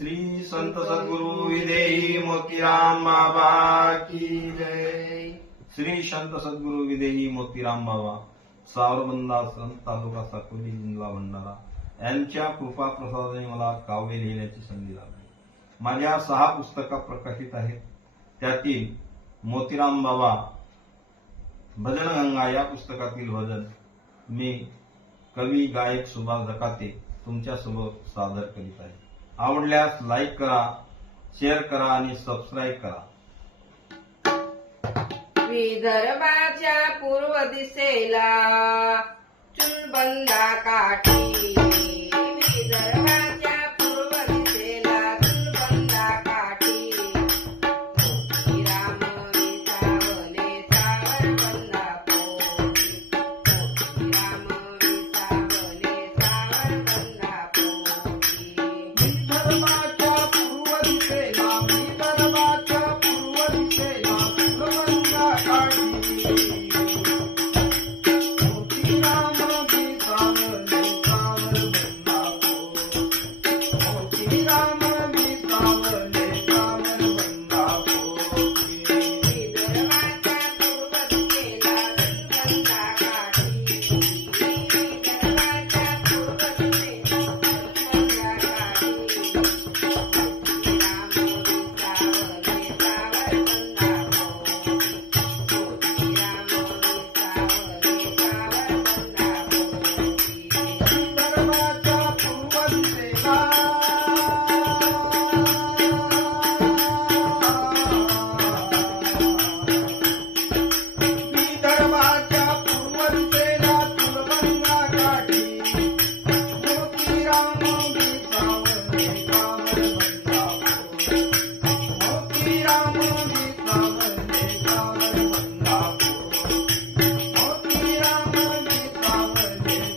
श्री संत सद्गुरु विदेही मोतीराम बाबा की जय। श्री संत सद्गुरु विदेही मोतीराम बाबा सावरबंदा सावरबंदासन तालुका साकोली जिल्हा भंडारा यांच्या कृपा प्रसादाने मला काव्य लिहिण्याची संधी लागली. माझ्या सहा पुस्तका प्रकाशित आहेत. त्यातील मोतीराम बाबा भजन गंगा या पुस्तकातील भजन मी कवी गायक सुभाष जकाते तुमच्यासमोर सादर करीत आहे. आवडल्यास लाईक करा शेअर करा आणि सबस्क्राईब करा. विदर्भाच्या पूर्व दिसेला चुलबंदा काठी. Thank you.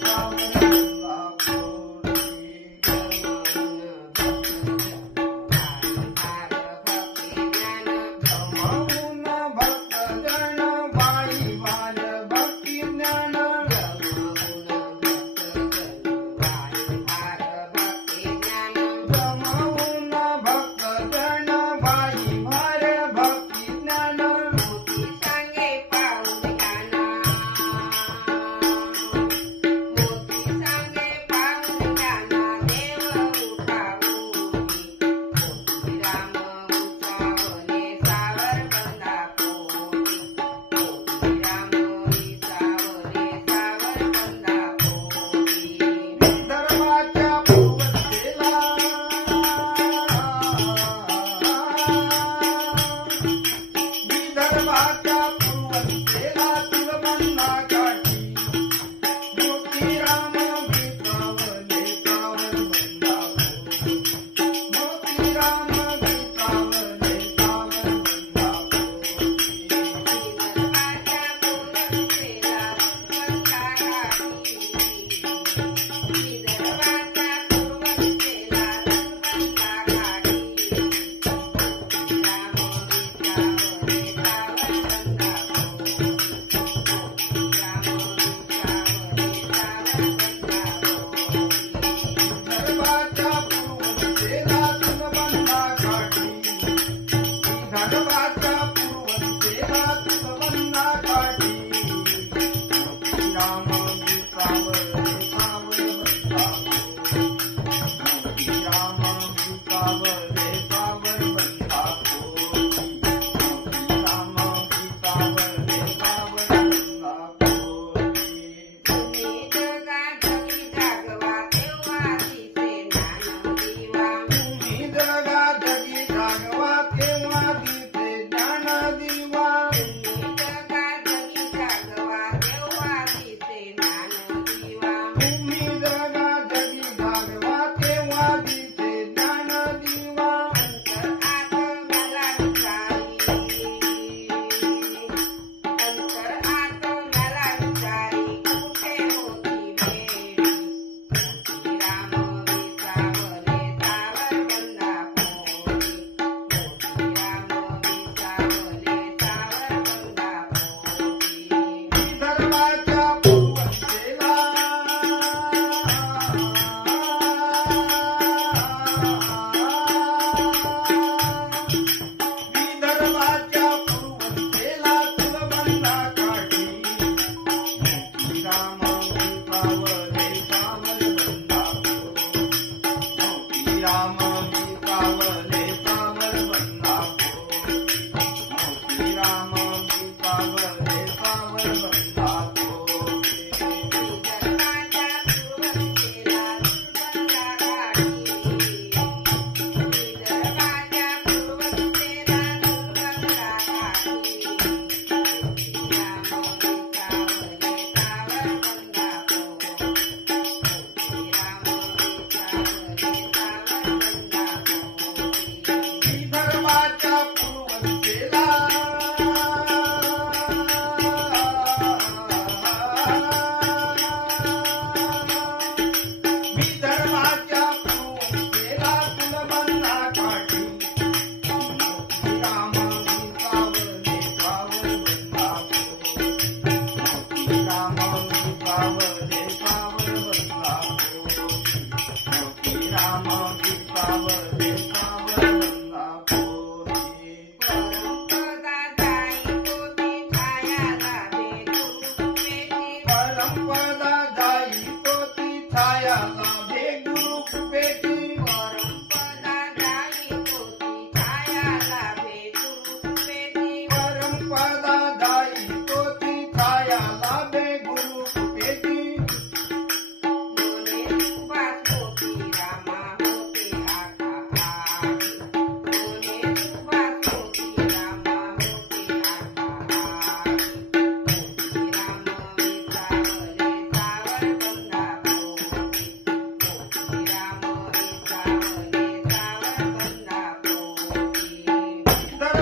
Mama, keep power.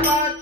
Bye.